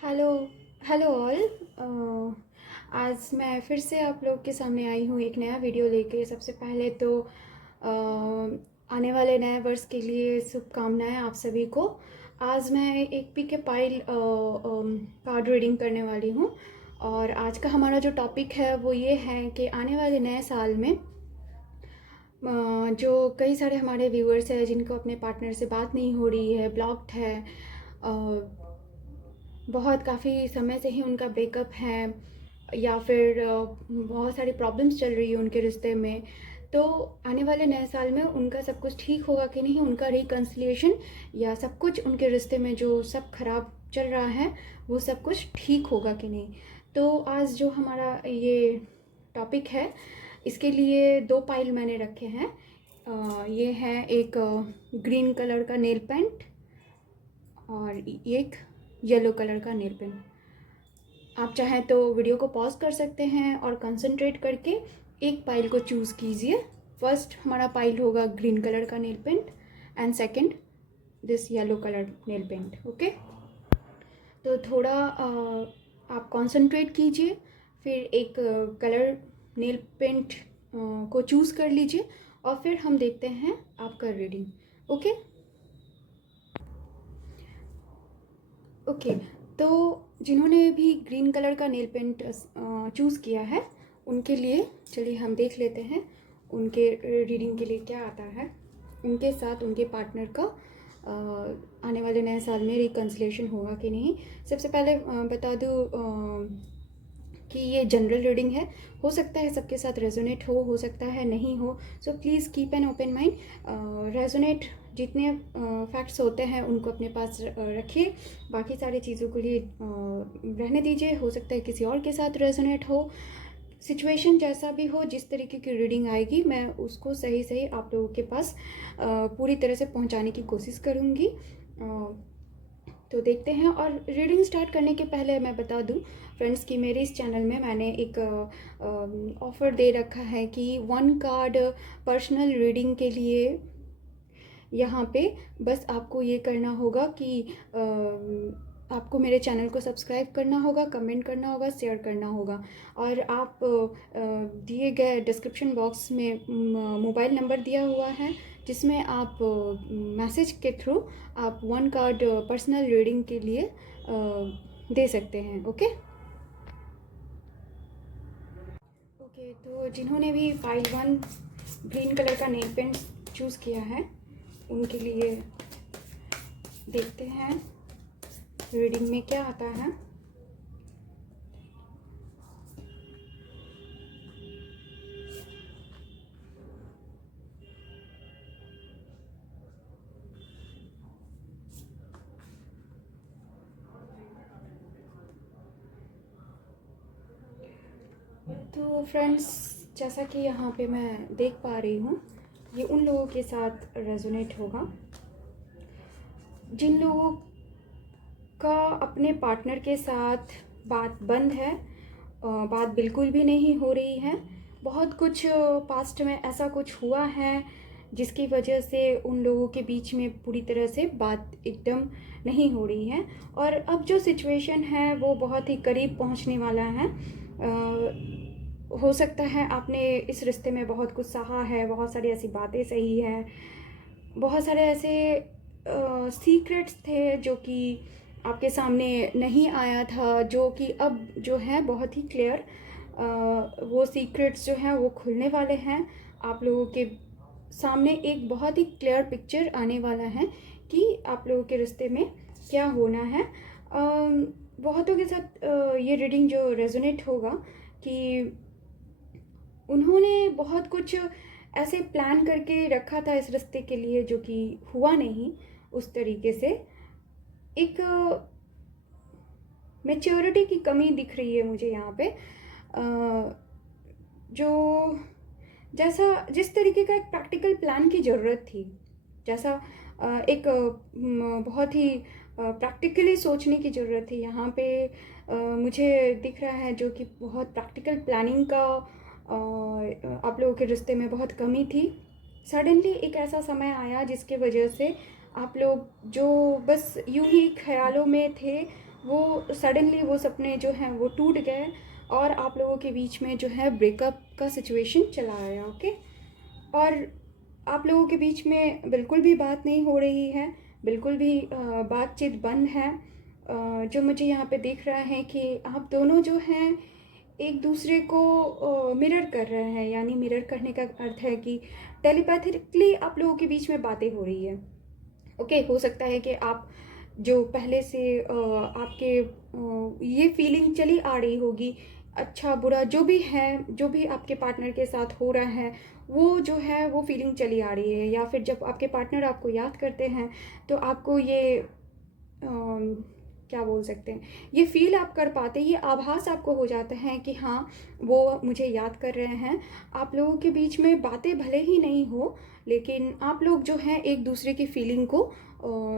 Hello hello all. आज मैं फिर से आप लोग के सामने आई हूँ एक नया वीडियो लेके। सबसे पहले तो आने वाले नए वर्ष के लिए शुभकामनाएं आप सभी को। आज मैं एक पी के पाइल कार्ड रीडिंग करने वाली हूँ। और आज का हमारा जो टॉपिक है वो ये है कि आने वाले नए साल में जो कई सारे हमारे व्यूअर्स हैं जिनको अपने पार्टनर से बात नहीं हो रही है, ब्लॉक्ड है, बहुत काफ़ी समय से ही उनका ब्रेकअप है, या फिर बहुत सारी प्रॉब्लम्स चल रही है उनके रिश्ते में। तो आने वाले नए साल में उनका सब कुछ ठीक होगा कि नहीं, उनका रिकन्सिलिएशन या सब कुछ उनके रिश्ते में जो सब खराब चल रहा है वो सब कुछ ठीक होगा कि नहीं। तो आज जो हमारा ये टॉपिक है इसके लिए दो पाइल मैंने रखे हैं। ये है एक ग्रीन कलर का नेल पेंट और एक येलो कलर का नेल पेन। आप चाहें तो वीडियो को पॉज कर सकते हैं और कंसंट्रेट करके एक पाइल को चूज़ कीजिए। फर्स्ट हमारा पाइल होगा ग्रीन कलर का nail paint and second this yellow colour nail paint. Okay, तो थोड़ा आप कंसंट्रेट कीजिए, फिर एक कलर नेल पेंट को चूज़ कर लीजिए और फिर हम देखते हैं आपका रीडिंग। ओके ओके, तो जिन्होंने भी ग्रीन कलर का नेल पेंट चूज़ किया है उनके लिए चलिए हम देख लेते हैं उनके रीडिंग के लिए क्या आता है। उनके साथ उनके पार्टनर का आने वाले नए साल में रिकन्सिलिएशन होगा कि नहीं। सबसे पहले बता दूँ कि ये जनरल रीडिंग है, हो सकता है सबके साथ रेजोनेट हो सकता है नहीं हो। So please keep an open mind. Resonate जितने फैक्ट्स होते हैं उनको अपने पास रखिए, बाकी सारी चीज़ों के लिए रहने दीजिए। हो सकता है किसी और के साथ रेजोनेट हो। सिचुएशन जैसा भी हो, जिस तरीके की रीडिंग आएगी मैं उसको सही सही आप लोगों के पास पूरी तरह से पहुंचाने की कोशिश करूँगी। तो देखते हैं। और रीडिंग स्टार्ट करने के पहले मैं बता दूं फ्रेंड्स कि मेरे इस चैनल में मैंने एक ऑफ़र दे रखा है कि 1 कार्ड पर्सनल रीडिंग के लिए यहाँ पे बस आपको ये करना होगा कि आपको मेरे चैनल को सब्सक्राइब करना होगा, कमेंट करना होगा, शेयर करना होगा। और आप दिए गए डिस्क्रिप्शन बॉक्स में मोबाइल नंबर दिया हुआ है जिसमें आप मैसेज के थ्रू आप 1 कार्ड पर्सनल रीडिंग के लिए दे सकते हैं। ओके ओके, तो जिन्होंने भी फाइल 1 ग्रीन कलर का नेल पेंट चूज़ किया है उनके लिए देखते हैं रीडिंग में क्या आता है। तो फ्रेंड्स, जैसा कि यहाँ पे मैं देख पा रही हूँ ये उन लोगों के साथ रेजोनेट होगा जिन लोगों का अपने पार्टनर के साथ बात बंद है, बात बिल्कुल भी नहीं हो रही है। बहुत कुछ पास्ट में ऐसा कुछ हुआ है जिसकी वजह से उन लोगों के बीच में पूरी तरह से बात एकदम नहीं हो रही है। और अब जो सिचुएशन है वो बहुत ही करीब पहुंचने वाला है। हो सकता है आपने इस रिश्ते में बहुत कुछ सहा है, बहुत सारी ऐसी बातें सही है, बहुत सारे ऐसे सीक्रेट्स थे जो कि आपके सामने नहीं आया था, जो कि अब जो है बहुत ही क्लियर वो सीक्रेट्स जो हैं वो खुलने वाले हैं। आप लोगों के सामने एक बहुत ही क्लियर पिक्चर आने वाला है कि आप लोगों के रिश्ते में क्या होना है। बहुतों के साथ ये रीडिंग जो रेजोनेट होगा कि उन्होंने बहुत कुछ ऐसे प्लान करके रखा था इस रिश्ते के लिए जो कि हुआ नहीं उस तरीके से। एक मैच्योरिटी की कमी दिख रही है मुझे यहाँ पे। जो जैसा जिस तरीके का एक प्रैक्टिकल प्लान की ज़रूरत थी, जैसा एक बहुत ही प्रैक्टिकली सोचने की ज़रूरत थी यहाँ पे, मुझे दिख रहा है जो कि बहुत प्रैक्टिकल प्लानिंग का आप लोगों के रिश्ते में बहुत कमी थी। सडनली एक ऐसा समय आया जिसके वजह से आप लोग जो बस यूं ही ख्यालों में थे वो सडनली वो सपने जो हैं वो टूट गए और आप लोगों के बीच में जो है ब्रेकअप का सिचुएशन चला आया। ओके, और आप लोगों के बीच में बिल्कुल भी बात नहीं हो रही है, बिल्कुल भी बातचीत बंद है। जो मुझे यहाँ पे दिख रहा है कि आप दोनों जो हैं एक दूसरे को मिरर कर रहे हैं, यानी मिरर करने का अर्थ है कि टेलीपैथिकली आप लोगों के बीच में बातें हो रही है। ओके, हो सकता है कि आप जो पहले से आपके ये फीलिंग चली आ रही होगी, अच्छा बुरा जो भी है, जो भी आपके पार्टनर के साथ हो रहा है, वो जो है वो फीलिंग चली आ रही है। या फिर जब आपके पार्टनर आपको याद करते हैं तो आपको ये क्या बोल सकते हैं, ये फील आप कर पाते, ये आभास आपको हो जाता है कि हाँ वो मुझे याद कर रहे हैं। आप लोगों के बीच में बातें भले ही नहीं हो, लेकिन आप लोग जो हैं एक दूसरे की फीलिंग को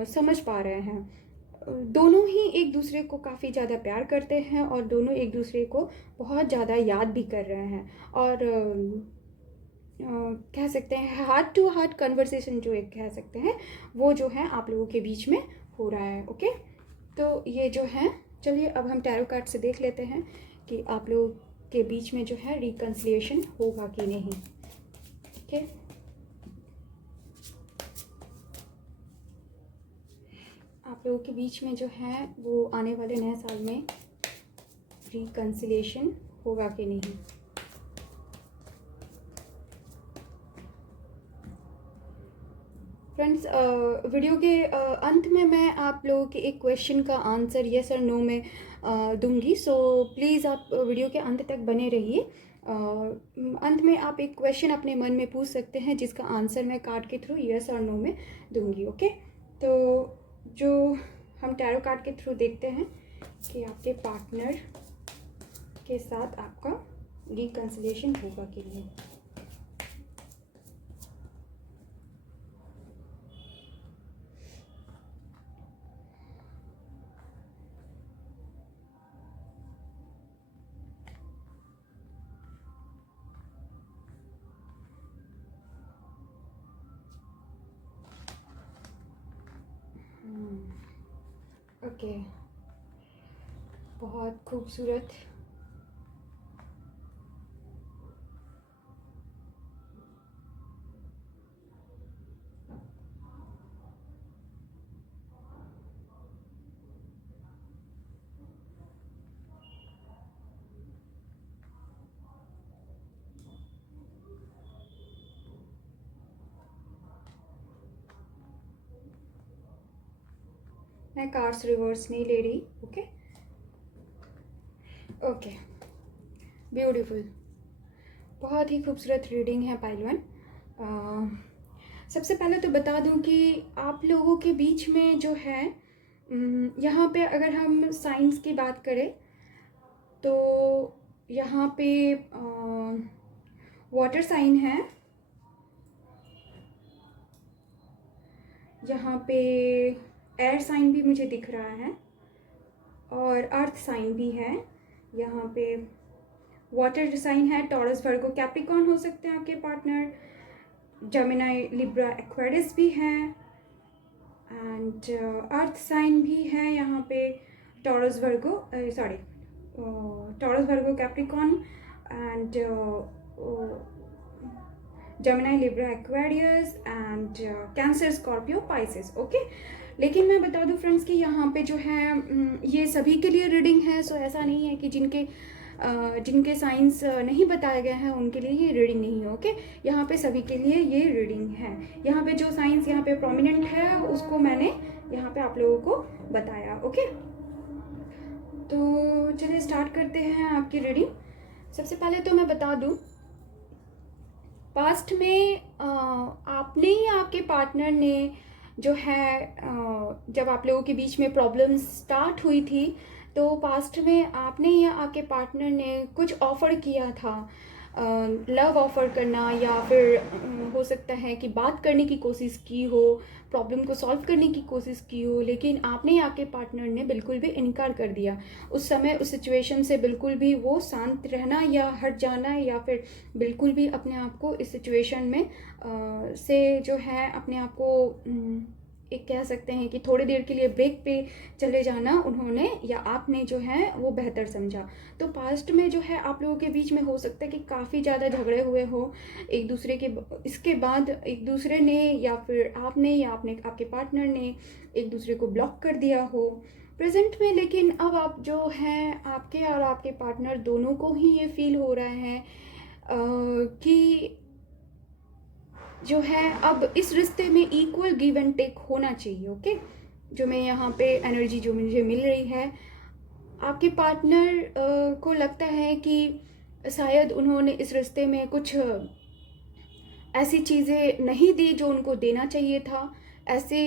समझ पा रहे हैं। दोनों ही एक दूसरे को काफ़ी ज़्यादा प्यार करते हैं और दोनों एक दूसरे को बहुत ज़्यादा याद भी कर रहे हैं। और कह सकते हैं हार्ट टू हार्ट कन्वर्सेशन जो एक कह सकते हैं, वो जो है आप लोगों के बीच में हो रहा है। ओके, तो ये जो है, चलिए अब हम टैरो कार्ड से देख लेते हैं कि आप लोगों के बीच में जो है रिकन्सिलिएशन होगा कि नहीं। ओके, आप लोगों के बीच में जो है वो आने वाले नए साल में रिकन्सिलिएशन होगा कि नहीं। फ्रेंड्स, वीडियो के अंत में मैं आप लोगों के एक क्वेश्चन का आंसर यस और नो में दूंगी, सो प्लीज़ आप वीडियो के अंत तक बने रहिए। अंत में आप एक क्वेश्चन अपने मन में पूछ सकते हैं जिसका आंसर मैं कार्ड के थ्रू यस और नो में दूंगी। ओके, तो जो हम टैरो कार्ड के थ्रू देखते हैं कि आपके पार्टनर के साथ आपका रिकन्सिलिएशन होगा कि नहीं। ओके, बहुत खूबसूरत। मैं कार्ड्स रिवर्स नहीं ले रही। ओके ओके, ब्यूटीफुल, बहुत ही खूबसूरत रीडिंग है पाइल वन। सबसे पहले तो बता दूं कि आप लोगों के बीच में जो है यहाँ पे अगर हम साइंस की बात करें तो यहाँ पे वाटर साइन है, यहाँ पे एयर साइन भी मुझे दिख रहा है और अर्थ साइन भी है। यहाँ पे वाटर साइन है, टॉरस वर्गो कैप्रिकॉर्न हो सकते हैं आपके पार्टनर, जेमिनी लिब्रा एक्वेरियस भी है एंड अर्थ साइन भी है यहाँ पे, Taurus Virgo Taurus Virgo Capricorn and Gemini Libra Aquarius and cancer Scorpio Pisces. Okay, लेकिन मैं बता दूं फ्रेंड्स कि यहाँ पे जो है ये सभी के लिए रीडिंग है, सो ऐसा नहीं है कि जिनके साइंस नहीं बताया गया है उनके लिए ये रीडिंग नहीं है। ओके, यहाँ पे सभी के लिए ये रीडिंग है। यहाँ पे जो साइंस यहाँ पे प्रोमिनेंट है उसको मैंने यहाँ पे आप लोगों को बताया। ओके, तो चलिए स्टार्ट करते हैं आपकी रीडिंग। सबसे पहले तो मैं बता दूं, पास्ट में आपने या आपके पार्टनर ने जो है जब आप लोगों के बीच में प्रॉब्लम स्टार्ट हुई थी तो पास्ट में आपने या आपके पार्टनर ने कुछ ऑफ़र किया था, लव ऑफ़र करना, या फिर हो सकता है कि बात करने की कोशिश की हो, प्रॉब्लम को सॉल्व करने की कोशिश की हो, लेकिन आपने या आपके पार्टनर ने बिल्कुल भी इनकार कर दिया। उस समय उस सिचुएशन से बिल्कुल भी वो शांत रहना या हट जाना, या फिर बिल्कुल भी अपने आप को इस सिचुएशन में से जो है अपने आप को एक कह सकते हैं कि थोड़ी देर के लिए ब्रेक पे चले जाना उन्होंने या आपने जो है वो बेहतर समझा। तो पास्ट में जो है आप लोगों के बीच में हो सकता है कि काफ़ी ज़्यादा झगड़े हुए हो एक दूसरे के, इसके बाद एक दूसरे ने या फिर आपने या आपने आपके पार्टनर ने एक दूसरे को ब्लॉक कर दिया हो प्रेजेंट में। लेकिन अब आप जो हैं आपके और आपके पार्टनर दोनों को ही ये फील हो रहा है कि जो है अब इस रिश्ते में इक्वल गिव एंड टेक होना चाहिए। ओके, जो मैं यहाँ पे एनर्जी जो मुझे मिल रही है, आपके पार्टनर को लगता है कि शायद उन्होंने इस रिश्ते में कुछ ऐसी चीज़ें नहीं दी जो उनको देना चाहिए था। ऐसी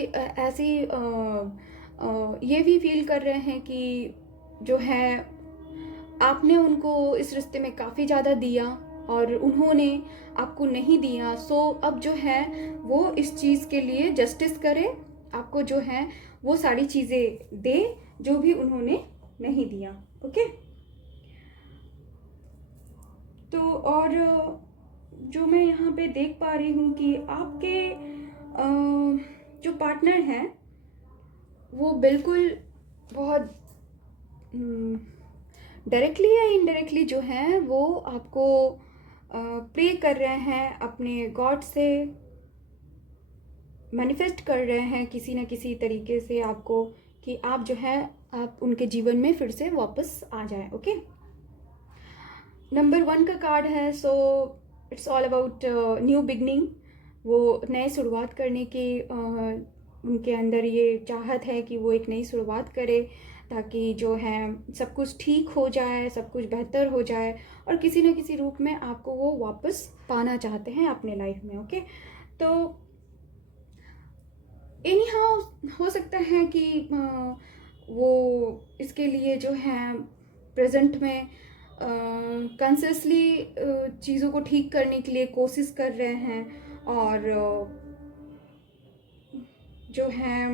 ये भी फील कर रहे हैं कि जो है आपने उनको इस रिश्ते में काफ़ी ज़्यादा दिया और उन्होंने आपको नहीं दिया। सो अब जो है वो इस चीज़ के लिए जस्टिस करे, आपको जो है वो सारी चीज़ें दे जो भी उन्होंने नहीं दिया। ओके, तो और जो मैं यहाँ पे देख पा रही हूँ कि आपके जो पार्टनर हैं वो बिल्कुल बहुत डायरेक्टली या इनडायरेक्टली जो हैं वो आपको प्रे कर रहे हैं, अपने गॉड से मैनिफेस्ट कर रहे हैं किसी न किसी तरीके से आपको कि आप जो है आप उनके जीवन में फिर से वापस आ जाएं। ओके, नंबर 1 का कार्ड है, so it's all about new beginning. वो नए शुरुआत करने की उनके अंदर ये चाहत है कि वो एक नई शुरुआत करे ताकि जो है सब कुछ ठीक हो जाए, सब कुछ बेहतर हो जाए और किसी न किसी रूप में आपको वो वापस पाना चाहते हैं अपने लाइफ में। ओके, तो एनी हाउ हो सकता है कि वो इसके लिए जो है प्रेजेंट में कंसियसली चीज़ों को ठीक करने के लिए कोशिश कर रहे हैं और जो है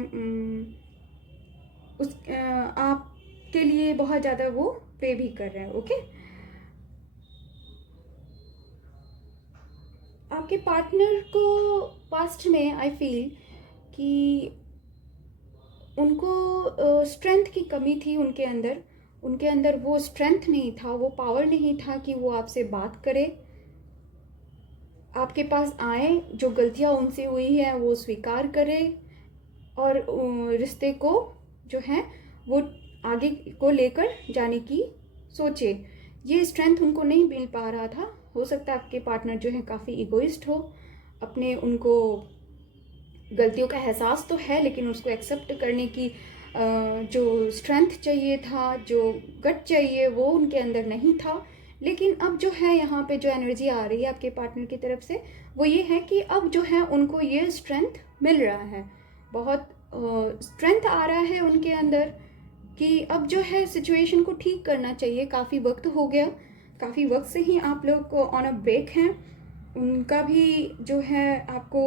उस आपके लिए बहुत ज़्यादा वो प्रे भी कर रहे हैं। ओके, आपके पार्टनर को पास्ट में आई फील कि उनको स्ट्रेंथ की कमी थी उनके अंदर वो स्ट्रेंथ नहीं था, वो पावर नहीं था कि वो आपसे बात करे, आपके पास आए, जो गलतियाँ उनसे हुई है वो स्वीकार करे और रिश्ते को जो है वो आगे को लेकर जाने की सोचे। ये स्ट्रेंथ उनको नहीं मिल पा रहा था। हो सकता है आपके पार्टनर जो है काफ़ी इगोइस्ट हो, अपने उनको गलतियों का एहसास तो है लेकिन उसको एक्सेप्ट करने की जो स्ट्रेंथ चाहिए था, जो गट चाहिए वो उनके अंदर नहीं था। लेकिन अब जो है यहाँ पे जो एनर्जी आ रही है आपके पार्टनर की तरफ से वो ये है कि अब जो है उनको ये स्ट्रेंथ मिल रहा है, बहुत स्ट्रेंथ आ रहा है उनके अंदर कि अब जो है सिचुएशन को ठीक करना चाहिए। काफ़ी वक्त हो गया, काफ़ी वक्त से ही आप लोग ऑन अ ब्रेक हैं, उनका भी जो है आपको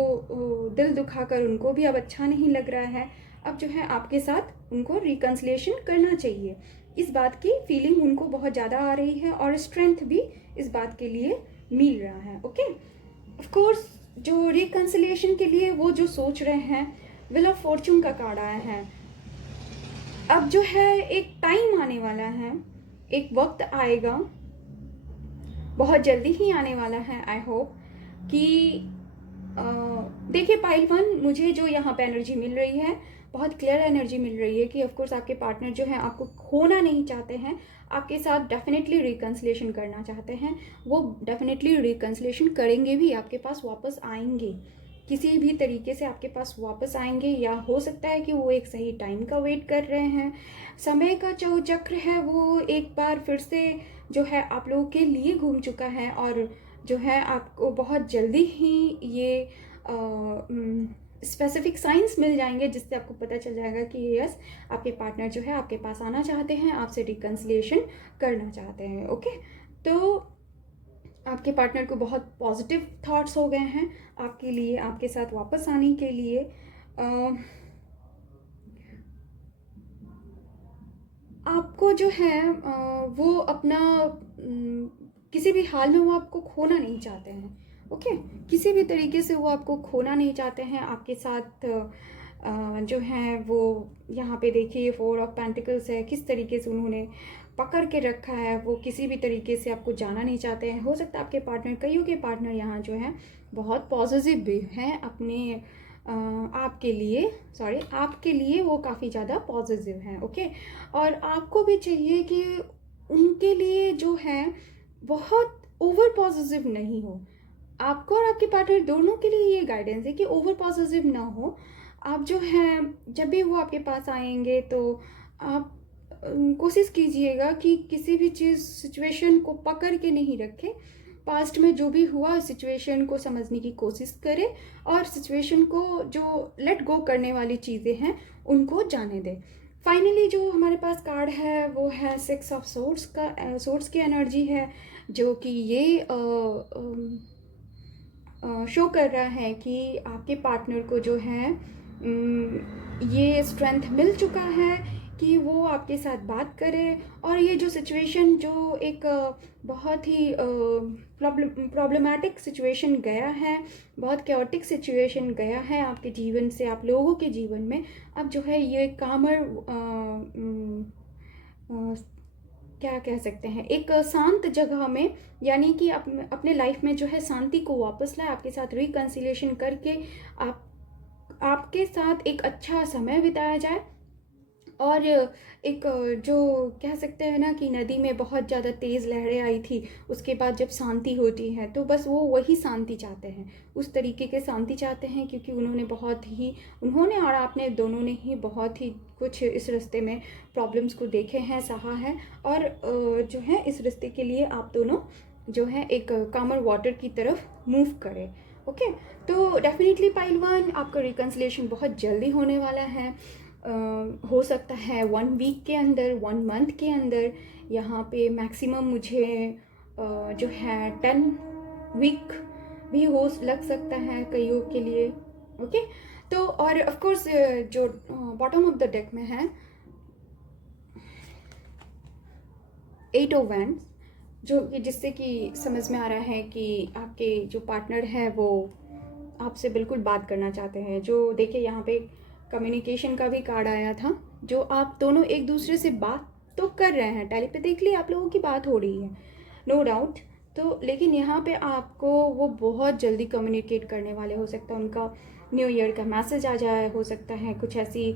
दिल दुखाकर उनको भी अब अच्छा नहीं लग रहा है। अब जो है आपके साथ उनको रिकन्सिलिएशन करना चाहिए, इस बात की फीलिंग उनको बहुत ज़्यादा आ रही है और स्ट्रेंथ भी इस बात के लिए मिल रहा है। ओके, ऑफ कोर्स जो रिकन्सिलिएशन के लिए वो जो सोच रहे हैं, व्हील ऑफ फॉर्चून का कार्ड आया है। अब जो है एक टाइम आने वाला है, एक वक्त आएगा, बहुत जल्दी ही आने वाला है आई होप कि देखिए पाइल 1 मुझे जो यहाँ पे एनर्जी मिल रही है, बहुत क्लियर एनर्जी मिल रही है कि ऑफ कोर्स आपके पार्टनर जो है आपको खोना नहीं चाहते हैं, आपके साथ डेफिनेटली रिकन्सिलिएशन करना चाहते हैं। वो डेफिनेटली रिकन्सिलिएशन करेंगे भी, आपके पास वापस आएंगे, किसी भी तरीके से आपके पास वापस आएंगे, या हो सकता है कि वो एक सही टाइम का वेट कर रहे हैं। समय का जो चक्र है वो एक बार फिर से जो है आप लोगों के लिए घूम चुका है और जो है आपको बहुत जल्दी ही ये स्पेसिफिक साइंस मिल जाएंगे जिससे आपको पता चल जाएगा कि यस आपके पार्टनर जो है आपके पास आना चाहते हैं, आपसे रिकन्सिलिएशन करना चाहते हैं। ओके, तो आपके पार्टनर को बहुत पॉजिटिव थॉट्स हो गए हैं आपके लिए, आपके साथ वापस आने के लिए। आपको जो है वो अपना किसी भी हाल में वो आपको खोना नहीं चाहते हैं। ओके, किसी भी तरीके से वो आपको खोना नहीं चाहते हैं, आपके साथ जो हैं वो यहाँ पे देखिए 4 ऑफ पेंटिकल्स है, किस तरीके से उन्होंने पकड़ के रखा है, वो किसी भी तरीके से आपको जाना नहीं चाहते हैं। हो सकता है आपके पार्टनर, कईयों के पार्टनर यहाँ जो हैं बहुत पॉजिटिव भी हैं अपने आपके लिए, आपके लिए वो काफ़ी ज़्यादा पॉजिटिव हैं। ओके, और आपको भी चाहिए कि उनके लिए जो है बहुत ओवर पॉजिटिव नहीं हो। आपको और आपके पार्टनर दोनों के लिए ये गाइडेंस है कि ओवर पॉजिटिव ना हो। आप जो है जब भी वो आपके पास आएंगे तो आप कोशिश कीजिएगा कि किसी भी चीज़ सिचुएशन को पकड़ के नहीं रखें। पास्ट में जो भी हुआ सिचुएशन को समझने की कोशिश करें और सिचुएशन को जो लेट गो करने वाली चीज़ें हैं उनको जाने दें। फाइनली जो हमारे पास कार्ड है वो है 6 ऑफ सोर्ड्स का, सोर्ड्स की एनर्जी है, जो कि ये शो कर रहा है कि आपके पार्टनर को जो है ये स्ट्रेंथ मिल चुका है कि वो आपके साथ बात करे, और ये जो सिचुएशन जो एक बहुत ही प्रॉब्लमेटिक सिचुएशन गया है, बहुत कैओटिक सिचुएशन गया है आपके जीवन से, आप लोगों के जीवन में, अब जो है ये कामर क्या कह सकते हैं, एक शांत जगह में, यानी कि अपने लाइफ में जो है शांति को वापस लाए, आपके साथ रिकन्सिलिएशन करके आपके साथ एक अच्छा समय बिताया जाए। और एक जो कह सकते हैं ना कि नदी में बहुत ज़्यादा तेज़ लहरें आई थी, उसके बाद जब शांति होती है तो बस वो वही शांति चाहते हैं, उस तरीके के शांति चाहते हैं, क्योंकि उन्होंने और आपने दोनों ने ही बहुत ही कुछ इस रिश्ते में प्रॉब्लम्स को देखे हैं, सहा है, और जो है इस रिश्ते के लिए आप दोनों जो है एक कामर वाटर की तरफ मूव करें। ओके, तो डेफिनेटली पाइल 1 आपका रिकन्सिलिएशन बहुत जल्दी होने वाला है। हो सकता है 1 वीक के अंदर, 1 मंथ के अंदर, यहाँ पे मैक्सिमम मुझे जो है 10 वीक भी हो लग सकता है कईयों के लिए। ओके, तो और ऑफ कोर्स जो बॉटम ऑफ द डेक में है 8 ऑफ वैंड्स, जो कि जिससे कि समझ में आ रहा है कि आपके जो पार्टनर है वो आपसे बिल्कुल बात करना चाहते हैं। जो देखिए यहाँ पे कम्युनिकेशन का भी कार्ड आया था, जो आप दोनों एक दूसरे से बात तो कर रहे हैं, टेलीपैथिकली आप लोगों की बात हो रही है, नो डाउट। तो लेकिन यहाँ पे आपको वो बहुत जल्दी कम्युनिकेट करने वाले, हो सकता है उनका न्यू ईयर का मैसेज आ जाए, हो सकता है कुछ ऐसी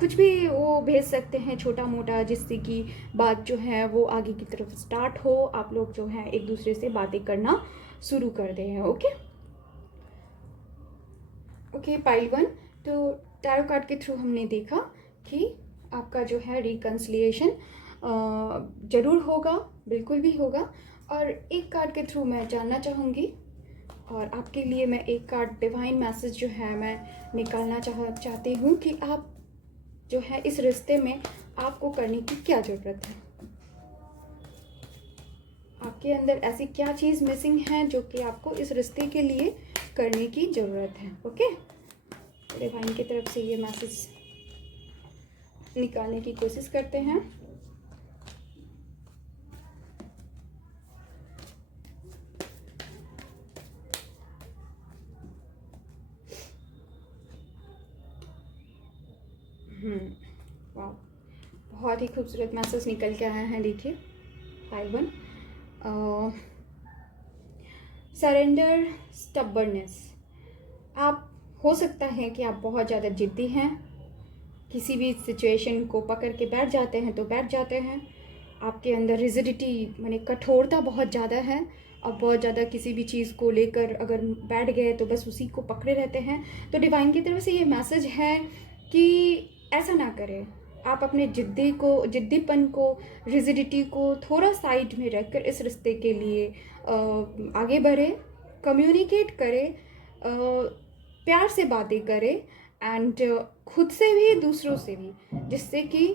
कुछ भी वो भेज सकते हैं छोटा मोटा, जिससे कि बात जो है वो आगे की तरफ स्टार्ट हो, आप लोग जो है एक दूसरे से बातें करना शुरू कर दें। ओके पाइल 1, तो टैरो कार्ड के थ्रू हमने देखा कि आपका जो है रिकन्सिलिएशन ज़रूर होगा, बिल्कुल भी होगा। और एक कार्ड के थ्रू मैं जानना चाहूँगी, और आपके लिए मैं एक कार्ड डिवाइन मैसेज जो है मैं निकालना चाहती हूँ कि आप जो है इस रिश्ते में आपको करने की क्या ज़रूरत है, आपके अंदर ऐसी क्या चीज़ मिसिंग है जो कि आपको इस रिश्ते के लिए करने की ज़रूरत है। ओके, डिवाइन की तरफ से ये मैसेज निकालने की कोशिश करते हैं। वाह, बहुत ही खूबसूरत मैसेज निकल के आया है। देखिए पाइल 1, सरेंडर, स्टबर्नेस। आप हो सकता है कि आप बहुत ज़्यादा जिद्दी हैं, किसी भी सिचुएशन को पकड़ के बैठ जाते हैं तो बैठ जाते हैं, आपके अंदर रिजिडिटी माने कठोरता बहुत ज़्यादा है, और बहुत ज़्यादा किसी भी चीज़ को लेकर अगर बैठ गए तो बस उसी को पकड़े रहते हैं। तो डिवाइन की तरफ से ये मैसेज है कि ऐसा ना करें, आप अपने जिद्दीपन को, रिजिडिटी को थोड़ा साइड में रखकर इस रिश्ते के लिए आगे बढ़े, कम्युनिकेट करें, प्यार से बातें करें, एंड खुद से भी दूसरों से भी, जिससे कि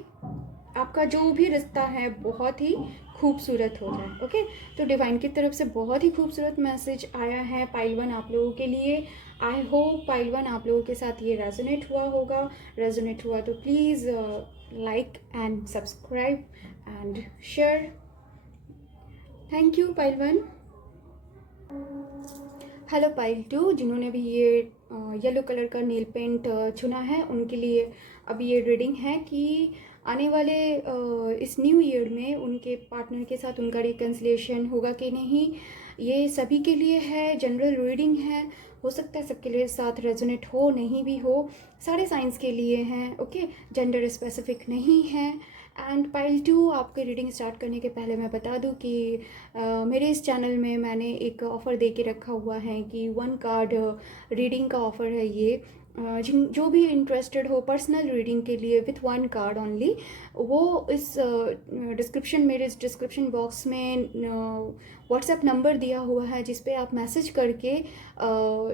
आपका जो भी रिश्ता है बहुत ही खूबसूरत हो जाए। ओके, तो डिवाइन की तरफ से बहुत ही खूबसूरत मैसेज आया है पाइल 1 आप लोगों के लिए। आई होप पाइल 1 आप लोगों के साथ ये रेजोनेट हुआ होगा। रेजोनेट हुआ तो please like and subscribe and share. Thank you pile 1। Hello pile 2, जिन्होंने भी ये येलो कलर का नेल पेंट चुना है, उनके लिए अभी ये रीडिंग है कि आने वाले इस न्यू ईयर में उनके पार्टनर के साथ उनका रिकन्सिलिएशन होगा कि नहीं। ये सभी के लिए है, जनरल रीडिंग है, हो सकता है सबके लिए साथ रेजोनेट हो, नहीं भी हो, सारे साइंस के लिए हैं। ओके, जेंडर स्पेसिफिक नहीं है। एंड पाइल 2, आपके रीडिंग स्टार्ट करने के पहले मैं बता दूं कि मेरे इस चैनल में मैंने एक ऑफ़र दे के रखा हुआ है कि 1 कार्ड रीडिंग का ऑफ़र है ये। जिन जो भी इंटरेस्टेड हो पर्सनल रीडिंग के लिए विथ 1 कार्ड ओनली, वो इस मेरे इस डिस्क्रिप्शन बॉक्स में व्हाट्सएप नंबर दिया हुआ है, जिस पे आप मैसेज करके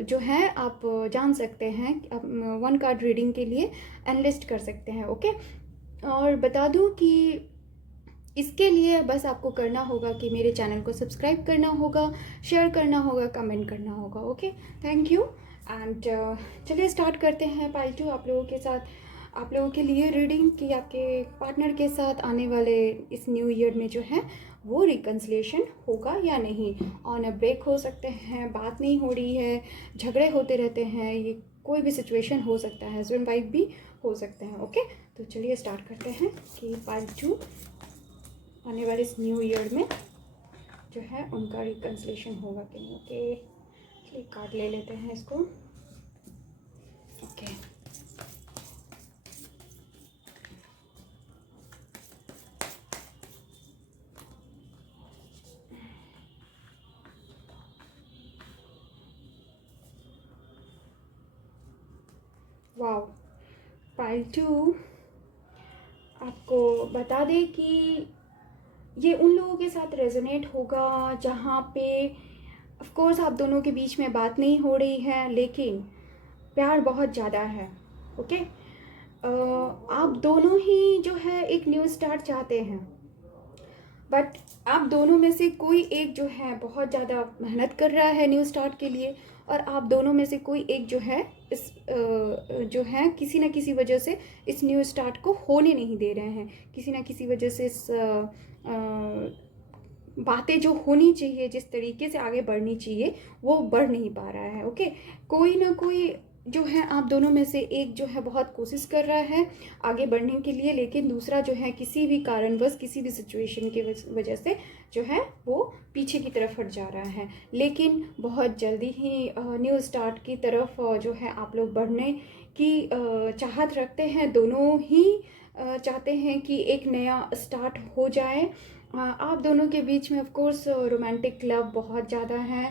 जो है आप जान सकते हैं, आप 1 कार्ड रीडिंग के लिए एनलिस्ट कर सकते हैं। ओके, और बता दूं कि इसके लिए बस आपको करना होगा कि मेरे चैनल को सब्सक्राइब करना होगा, शेयर करना होगा, कमेंट करना होगा। Okay, thank you. एंड चलिए स्टार्ट करते हैं पाइल 2 आप लोगों के साथ, आप लोगों के लिए रीडिंग कि आपके पार्टनर के साथ आने वाले इस न्यू ईयर में जो है वो रिकन्सिलिएशन होगा या नहीं। ऑन अ ब्रेक हो सकते हैं, बात नहीं हो रही है, झगड़े होते रहते हैं, ये कोई भी सिचुएशन हो सकता है, हस्बैंड वाइफ भी हो सकते हैं। ओके, तो चलिए स्टार्ट करते हैं कि पाइल 2 आने वाले इस न्यू ईयर में जो है उनका रिकन्सिलिएशन होगा कि नहीं। ओके, चलिए कार्ड ले लेते हैं इसको। ओके, वाओ, पाइल 2 आपको बता दें कि ये उन लोगों के साथ रेजोनेट होगा जहाँ पे ऑफ कोर्स आप दोनों के बीच में बात नहीं हो रही है, लेकिन प्यार बहुत ज़्यादा है। ओके, आप दोनों ही जो है एक न्यू स्टार्ट चाहते हैं, बट आप दोनों में से कोई एक जो है बहुत ज़्यादा मेहनत कर रहा है न्यू स्टार्ट के लिए, और आप दोनों में से कोई एक जो है इस जो है किसी ना किसी वजह से इस न्यू स्टार्ट को होने नहीं दे रहे हैं। किसी ना किसी वजह से इस बातें जो होनी चाहिए, जिस तरीके से आगे बढ़नी चाहिए, वो बढ़ नहीं पा रहा है। ओके, कोई ना कोई जो है आप दोनों में से एक जो है बहुत कोशिश कर रहा है आगे बढ़ने के लिए, लेकिन दूसरा जो है किसी भी कारणवश, किसी भी सिचुएशन की वजह से जो है वो पीछे की तरफ हट जा रहा है। लेकिन बहुत जल्दी ही न्यू स्टार्ट की तरफ जो है आप लोग बढ़ने की चाहत रखते हैं, दोनों ही चाहते हैं कि एक नया स्टार्ट हो जाए। आप दोनों के बीच में ऑफ कोर्स रोमांटिक लव बहुत ज़्यादा है।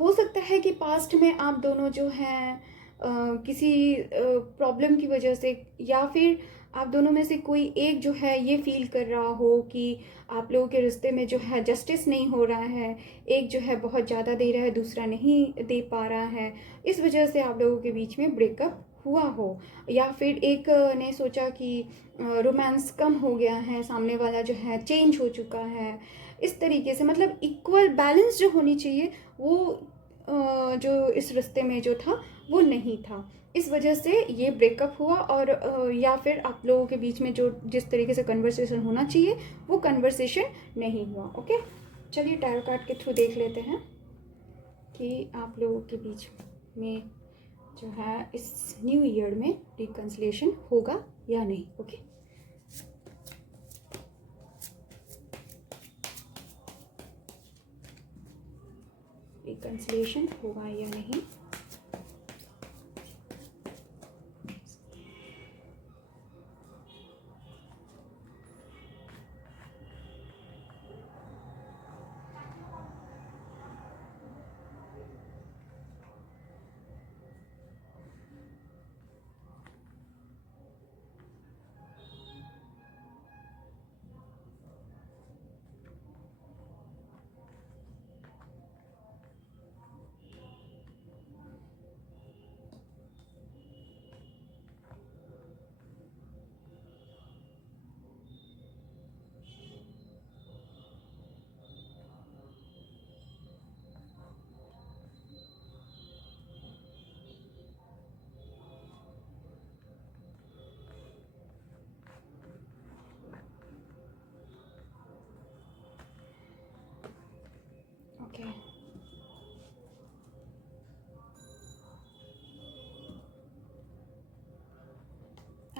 हो सकता है कि पास्ट में आप दोनों जो हैं किसी प्रॉब्लम की वजह से, या फिर आप दोनों में से कोई एक जो है ये फील कर रहा हो कि आप लोगों के रिश्ते में जो है जस्टिस नहीं हो रहा है, एक जो है बहुत ज़्यादा दे रहा है, दूसरा नहीं दे पा रहा है, इस वजह से आप लोगों के बीच में ब्रेकअप हुआ हो। या फिर एक ने सोचा कि रोमांस कम हो गया है, सामने वाला जो है चेंज हो चुका है, इस तरीके से मतलब इक्वल बैलेंस जो होनी चाहिए वो जो इस रिश्ते में जो था वो नहीं था, इस वजह से ये ब्रेकअप हुआ। और या फिर आप लोगों के बीच में जो जिस तरीके से कन्वर्सेशन होना चाहिए वो कन्वर्सेशन नहीं हुआ। ओके, चलिए टैरो कार्ड के थ्रू देख लेते हैं कि आप लोगों के बीच में जो है इस न्यू ईयर में रिकन्सिलिएशन होगा या नहीं। ओके, रिकन्सिलिएशन होगा या नहीं।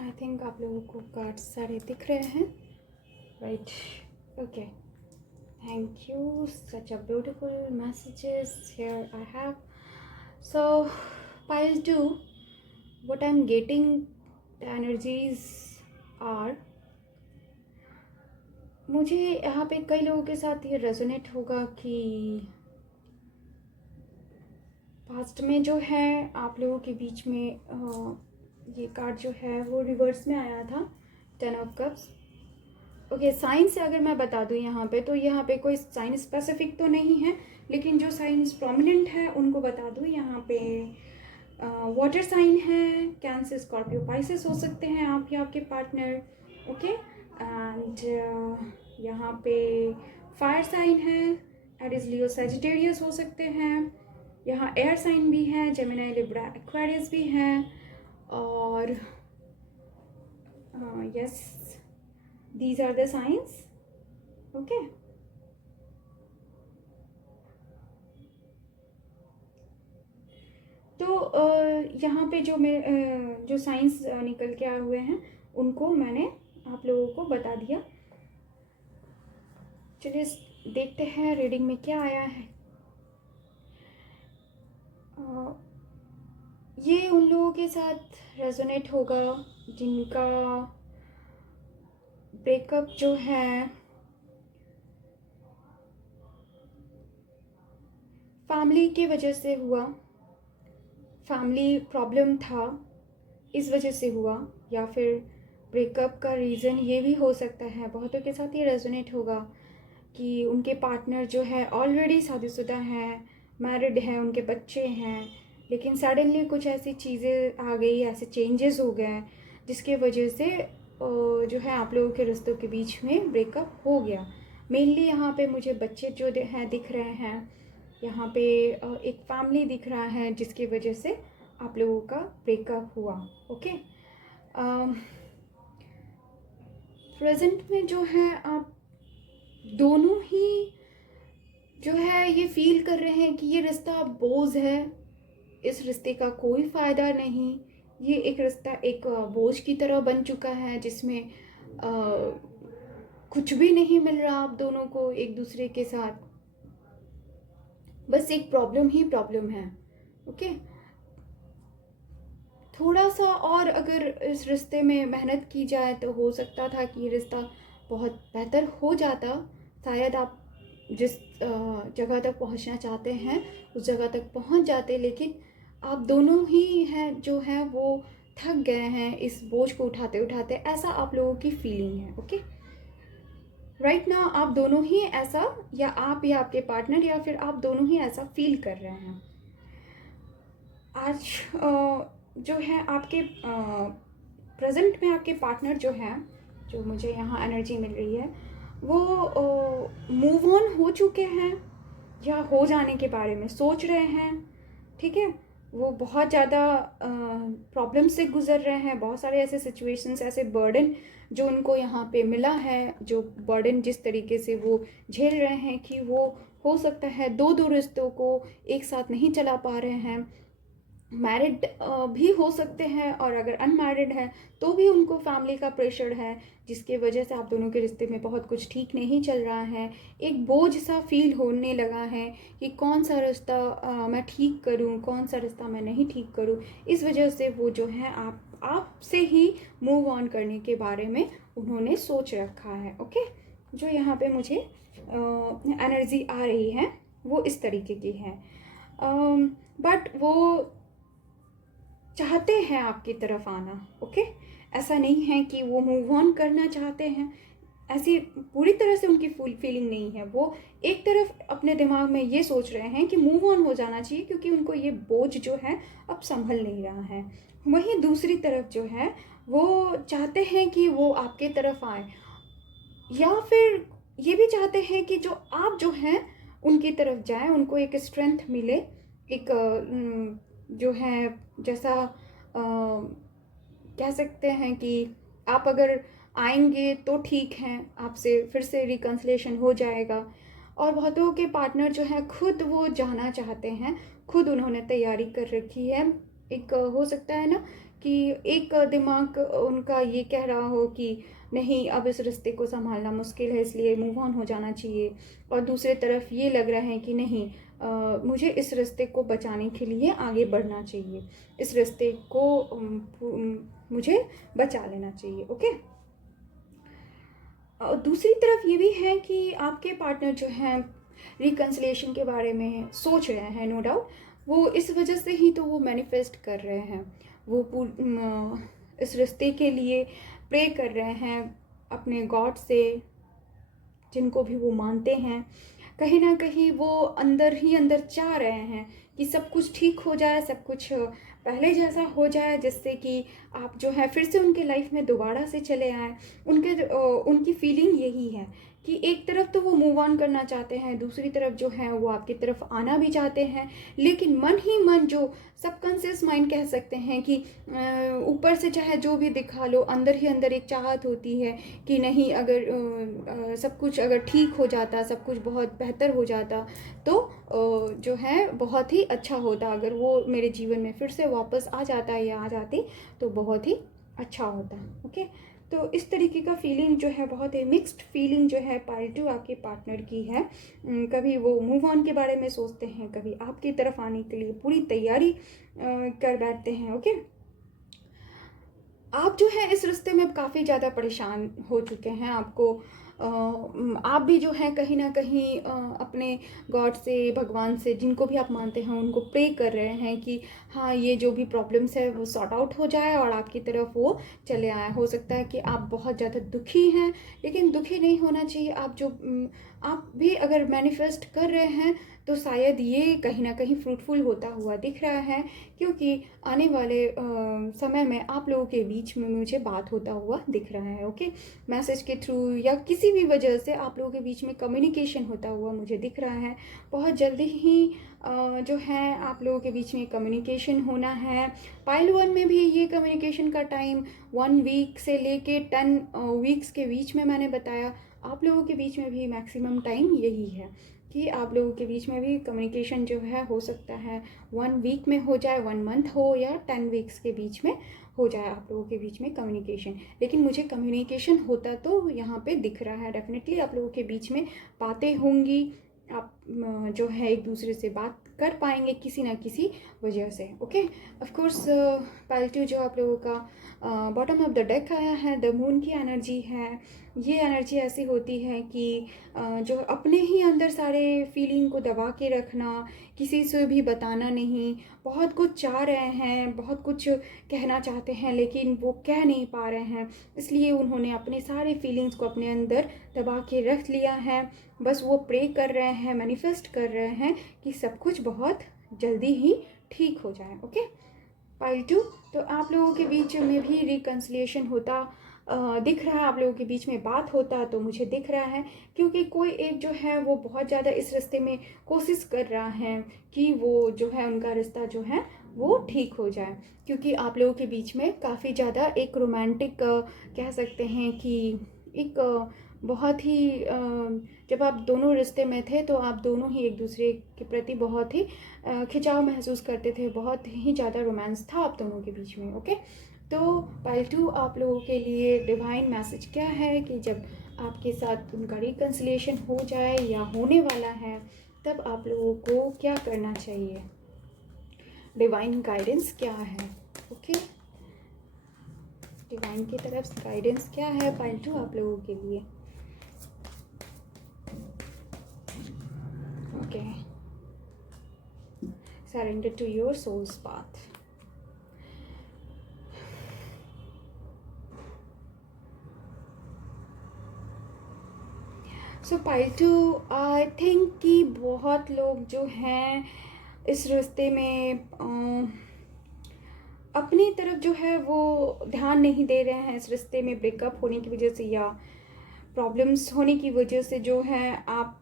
आई थिंक आप लोगों को कार्ड्स सारे दिख रहे हैं, right? Okay, thank you, such a beautiful messages here I have. So pile 2, what I'm getting the energies are, मुझे यहाँ पे कई लोगों के साथ ये रेजोनेट होगा कि पास्ट में जो है आप लोगों के बीच में ये कार्ड जो है वो रिवर्स में आया था, 10 ऑफ कप्स. ओके, साइन से अगर मैं बता दूँ यहाँ पे, तो यहाँ पे कोई साइन स्पेसिफिक तो नहीं है, लेकिन जो साइंस प्रोमिनेंट है उनको बता दूँ. यहाँ पे वाटर साइन है, कैंसर, स्कॉर्पियो, पाइसेस हो सकते हैं आप या आपके पार्टनर. ओके, एंड यहाँ पे फायर साइन है, एरिस, लियो, सजिटेरियस हो सकते हैं. यहाँ एयर साइन भी है, जेमिनी, लिब्रा, एक्वेरियस भी हैं. और yes, these are the signs. Okay, तो यहाँ पे जो साइंस निकल के आए हुए हैं उनको मैंने आप लोगों को बता दिया. चलिए देखते हैं रीडिंग में क्या आया है. ये उन लोगों के साथ रेजोनेट होगा जिनका ब्रेकअप जो है फैमिली की वजह से हुआ, फैमिली प्रॉब्लम था इस वजह से हुआ, या फिर ब्रेकअप का रीज़न ये भी हो सकता है. बहुतों के साथ ये रेजोनेट होगा कि उनके पार्टनर जो है ऑलरेडी शादीशुदा हैं, मैरिड हैं, उनके बच्चे हैं, लेकिन सडनली कुछ ऐसी चीज़ें आ गई, ऐसे चेंजेस हो गए जिसके वजह से जो है आप लोगों के रिश्तों के बीच में ब्रेकअप हो गया. मेनली यहाँ पे मुझे बच्चे जो हैं दिख रहे हैं, यहाँ पे एक फैमिली दिख रहा है जिसकी वजह से आप लोगों का ब्रेकअप हुआ. ओके, प्रेजेंट में जो है आप दोनों ही जो है ये फील कर रहे हैं कि ये रिश्ता बोझ है, इस रिश्ते का कोई फ़ायदा नहीं. ये एक रिश्ता एक बोझ की तरह बन चुका है जिसमें कुछ भी नहीं मिल रहा आप दोनों को एक दूसरे के साथ. बस एक प्रॉब्लम ही प्रॉब्लम है. ओके, थोड़ा सा और अगर इस रिश्ते में मेहनत की जाए तो हो सकता था कि ये रिश्ता बहुत बेहतर हो जाता. शायद आप जिस जगह तक पहुंचना चाहते हैं उस जगह तक पहुंच जाते, लेकिन आप दोनों ही हैं जो हैं वो थक गए हैं इस बोझ को उठाते उठाते. ऐसा आप लोगों की फीलिंग है. ओके, राइट नाउ आप दोनों ही ऐसा, या आप या आपके पार्टनर, या फिर आप दोनों ही ऐसा फील कर रहे हैं. आज जो है आपके प्रेजेंट में आपके पार्टनर जो हैं, जो मुझे यहाँ एनर्जी मिल रही है, वो मूव ऑन हो चुके हैं या हो जाने के बारे में सोच रहे हैं. ठीक है, वो बहुत ज़्यादा प्रॉब्लम से गुजर रहे हैं. बहुत सारे ऐसे सिचुएशंस, ऐसे बर्डन जो उनको यहाँ पे मिला है, जो बर्डन जिस तरीके से वो झेल रहे हैं कि वो हो सकता है दो रिश्तों को एक साथ नहीं चला पा रहे हैं. मैरिड भी हो सकते हैं, और अगर अनमैरिड है तो भी उनको फैमिली का प्रेशर है जिसके वजह से आप दोनों के रिश्ते में बहुत कुछ ठीक नहीं चल रहा है. एक बोझ सा फील होने लगा है कि कौन सा रिश्ता मैं ठीक करूं, कौन सा रिश्ता मैं नहीं ठीक करूं. इस वजह से वो जो है आपसे ही मूव ऑन करने के बारे में उन्होंने सोच रखा है. ओके, जो यहाँ पे मुझे एनर्जी आ रही है वो इस तरीके की है. बट वो चाहते हैं आपकी तरफ आना. ओके, ऐसा नहीं है कि वो मूव ऑन करना चाहते हैं, ऐसी पूरी तरह से उनकी फुल फीलिंग नहीं है. वो एक तरफ अपने दिमाग में ये सोच रहे हैं कि मूव ऑन हो जाना चाहिए क्योंकि उनको ये बोझ जो है अब संभल नहीं रहा है. वहीं दूसरी तरफ जो है वो चाहते हैं कि वो आपके तरफ आए, या फिर ये भी चाहते हैं कि जो आप जो हैं उनकी तरफ जाएं, उनको एक स्ट्रेंथ मिले, एक जो है जैसा कह सकते हैं कि आप अगर आएंगे तो ठीक हैं, आपसे फिर से रिकन्सिलेशन हो जाएगा. और बहुतों के पार्टनर जो हैं खुद वो जाना चाहते हैं, खुद उन्होंने तैयारी कर रखी है. एक हो सकता है ना कि एक दिमाग उनका ये कह रहा हो कि नहीं, अब इस रिश्ते को संभालना मुश्किल है, इसलिए मूव ऑन हो जाना चाहिए, और दूसरी तरफ ये लग रहा है कि नहीं, मुझे इस रिश्ते को बचाने के लिए आगे बढ़ना चाहिए, इस रिश्ते को मुझे बचा लेना चाहिए। ओके। और दूसरी तरफ ये भी है कि आपके पार्टनर जो हैं रिकन्सिलिएशन के बारे में सोच रहे हैं, नो डाउट। वो इस वजह से ही तो वो मैनिफेस्ट कर रहे हैं, वो इस रिश्ते के लिए प्रे कर रहे हैं अपने गॉड से, जिनको भी वो मानते हैं। कहीं ना कहीं वो अंदर ही अंदर चाह रहे हैं कि सब कुछ ठीक हो जाए, सब कुछ पहले जैसा हो जाए, जिससे कि आप जो है फिर से उनके लाइफ में दोबारा से चले आए। उनकी फीलिंग यही है कि एक तरफ तो वो मूव ऑन करना चाहते हैं, दूसरी तरफ जो है वो आपकी तरफ आना भी चाहते हैं, लेकिन मन ही मन, जो सबकॉन्शियस माइंड कह सकते हैं कि ऊपर से चाहे जो भी दिखा लो, अंदर ही अंदर एक चाहत होती है कि नहीं, अगर सब कुछ अगर ठीक हो जाता, सब कुछ बहुत बेहतर हो जाता, तो जो है बहुत ही अच्छा होता। अगर वो मेरे जीवन में फिर से वापस आ जाता या आ जाती तो बहुत ही अच्छा होता। ओके। तो इस तरीके का फीलिंग जो है, बहुत ही मिक्स्ड फीलिंग जो है पार्ट 2 आपके पार्टनर की है। कभी वो मूव ऑन के बारे में सोचते हैं, कभी आपकी तरफ आने के लिए पूरी तैयारी कर बैठते हैं। ओके। आप जो है इस रिश्ते में काफ़ी ज़्यादा परेशान हो चुके हैं। आप भी जो है कहीं ना कहीं अपने गॉड से, भगवान से, जिनको भी आप मानते हैं, उनको प्रे कर रहे हैं कि हाँ, ये जो भी प्रॉब्लम्स है वो सॉर्ट आउट हो जाए और आपकी तरफ वो चले आए। हो सकता है कि आप बहुत ज़्यादा दुखी हैं, लेकिन दुखी नहीं होना चाहिए। आप भी अगर मैनिफेस्ट कर रहे हैं तो शायद ये कहीं ना कहीं फ्रूटफुल होता हुआ दिख रहा है, क्योंकि आने वाले समय में आप लोगों के बीच में मुझे बात होता हुआ दिख रहा है। ओके। मैसेज के थ्रू या किसी भी वजह से आप लोगों के बीच में कम्युनिकेशन होता हुआ मुझे दिख रहा है। बहुत जल्दी ही जो है आप लोगों के बीच में कम्युनिकेशन होना है। पाइल 1 में भी ये कम्युनिकेशन का टाइम 1 वीक से लेके 10 वीक्स के बीच में मैंने बताया। आप लोगों के बीच में भी मैक्सिमम टाइम यही है कि आप लोगों के बीच में भी कम्युनिकेशन जो है हो सकता है 1 वीक में हो जाए, 1 मंथ हो, या 10 वीक्स के बीच में हो जाए आप लोगों के बीच में कम्युनिकेशन। लेकिन मुझे कम्युनिकेशन होता तो यहाँ पे दिख रहा है। डेफिनेटली आप लोगों के बीच में बातें होंगी, आप जो है एक दूसरे से बात कर पाएंगे किसी ना किसी वजह से। ओके। ऑफ कोर्स पाइल 2 जो आप लोगों का बॉटम ऑफ द डेक आया है, द मून की एनर्जी है। ये एनर्जी ऐसी होती है कि जो अपने ही अंदर सारे फीलिंग को दबा के रखना, किसी से भी बताना नहीं, बहुत कुछ चाह रहे हैं, बहुत कुछ कहना चाहते हैं, लेकिन वो कह नहीं पा रहे हैं, इसलिए उन्होंने अपने सारे फीलिंग्स को अपने अंदर दबा के रख लिया है। बस वो प्रे कर रहे हैं, मैनिफेस्ट कर रहे हैं कि सब कुछ बहुत जल्दी ही ठीक हो जाए। ओके। पाइल 2, तो आप लोगों के बीच में भी रिकन्सिलिएशन होता दिख रहा है, आप लोगों के बीच में बात होता तो मुझे दिख रहा है, क्योंकि कोई एक जो है वो बहुत ज़्यादा इस रिश्ते में कोशिश कर रहा है कि वो जो है उनका रिश्ता जो है वो ठीक हो जाए। क्योंकि आप लोगों के बीच में काफ़ी ज़्यादा एक रोमांटिक कह सकते हैं कि एक बहुत ही जब आप दोनों रिश्ते में थे तो आप दोनों ही एक दूसरे के प्रति बहुत ही खिंचाव महसूस करते थे, बहुत ही ज़्यादा रोमांस था आप दोनों के बीच में। ओके। तो पाइल 2 आप लोगों के लिए डिवाइन मैसेज क्या है कि जब आपके साथ उनका रिकन्सिलिएशन हो जाए या होने वाला है, तब आप लोगों को क्या करना चाहिए, डिवाइन गाइडेंस क्या है। ओके। डिवाइन की तरफ से गाइडेंस क्या है पाइल 2 आप लोगों के लिए। Okay. Surrender to your soul's path. So pile 2, I think कि बहुत लोग जो हैं इस रिश्ते में अपनी तरफ जो है वो ध्यान नहीं दे रहे हैं। इस रिश्ते में ब्रेकअप होने की वजह से या प्रॉब्लम्स होने की वजह से जो है आप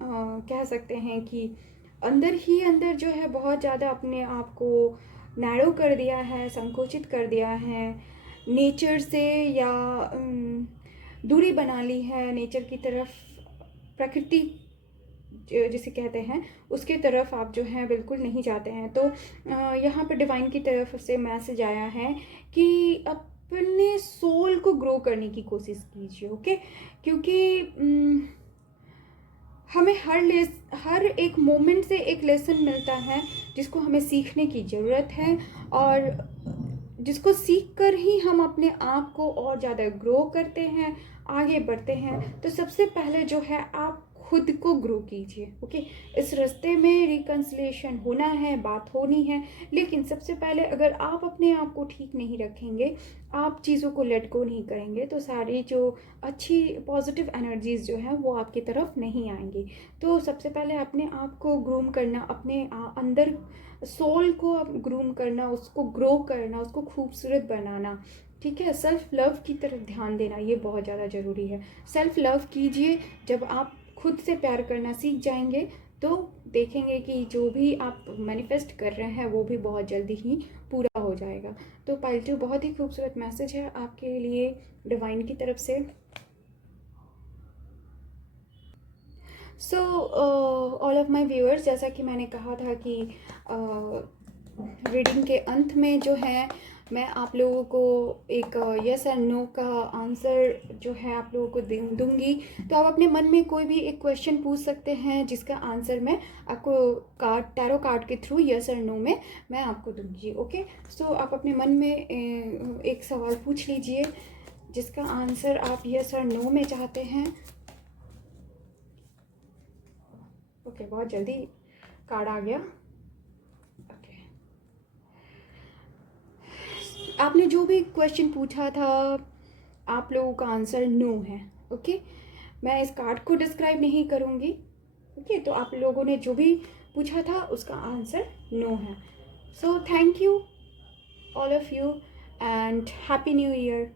कह सकते हैं कि अंदर ही अंदर जो है बहुत ज़्यादा अपने आप को नैरो कर दिया है, संकुचित कर दिया है, नेचर से या दूरी बना ली है नेचर की तरफ, प्रकृति जिसे कहते हैं उसके तरफ आप जो है बिल्कुल नहीं जाते हैं। तो यहाँ पर डिवाइन की तरफ से मैसेज आया है कि अपने सोल को ग्रो करने की कोशिश कीजिए। ओके, क्योंकि हमें हर एक मोमेंट से एक लेसन मिलता है जिसको हमें सीखने की ज़रूरत है, और जिसको सीख कर ही हम अपने आप को और ज़्यादा ग्रो करते हैं, आगे बढ़ते हैं। तो सबसे पहले जो है आप खुद को ग्रो कीजिए। ओके, इस रास्ते में रिकन्सिलिएशन होना है, बात होनी है, लेकिन सबसे पहले अगर आप अपने आप को ठीक नहीं रखेंगे, आप चीज़ों को लेट गो नहीं करेंगे, तो सारी जो अच्छी पॉजिटिव एनर्जीज जो है वो आपकी तरफ नहीं आएंगी। तो सबसे पहले अपने आप को ग्रूम करना, अपने अंदर सोल को ग्रूम करना, उसको ग्रो करना, उसको खूबसूरत बनाना, ठीक है। सेल्फ लव की तरफ ध्यान देना, ये बहुत ज़्यादा ज़रूरी है। सेल्फ लव कीजिए। जब आप खुद से प्यार करना सीख जाएंगे तो देखेंगे कि जो भी आप मैनिफेस्ट कर रहे हैं वो भी बहुत जल्दी ही पूरा हो जाएगा। तो पाइल 2 बहुत ही खूबसूरत मैसेज है आपके लिए डिवाइन की तरफ से। So all of my viewers, जैसा कि मैंने कहा था कि रीडिंग के अंत में जो है मैं आप लोगों को एक यस और नो का आंसर जो है आप लोगों को दूंगी। तो आप अपने मन में कोई भी एक क्वेश्चन पूछ सकते हैं जिसका आंसर मैं आपको टैरो कार्ड के थ्रू यस और नो में मैं आपको दूंगी। ओके, सो आप अपने मन में एक सवाल पूछ लीजिए जिसका आंसर आप यस और नो में चाहते हैं। ओके, बहुत जल्दी कार्ड आ गया। ओके, आपने जो भी क्वेश्चन पूछा था आप लोगों का आंसर नो है। ओके, मैं इस कार्ड को डिस्क्राइब नहीं करूँगी। ओके, तो आप लोगों ने जो भी पूछा था उसका आंसर नो है। So thank you all of you and happy new year.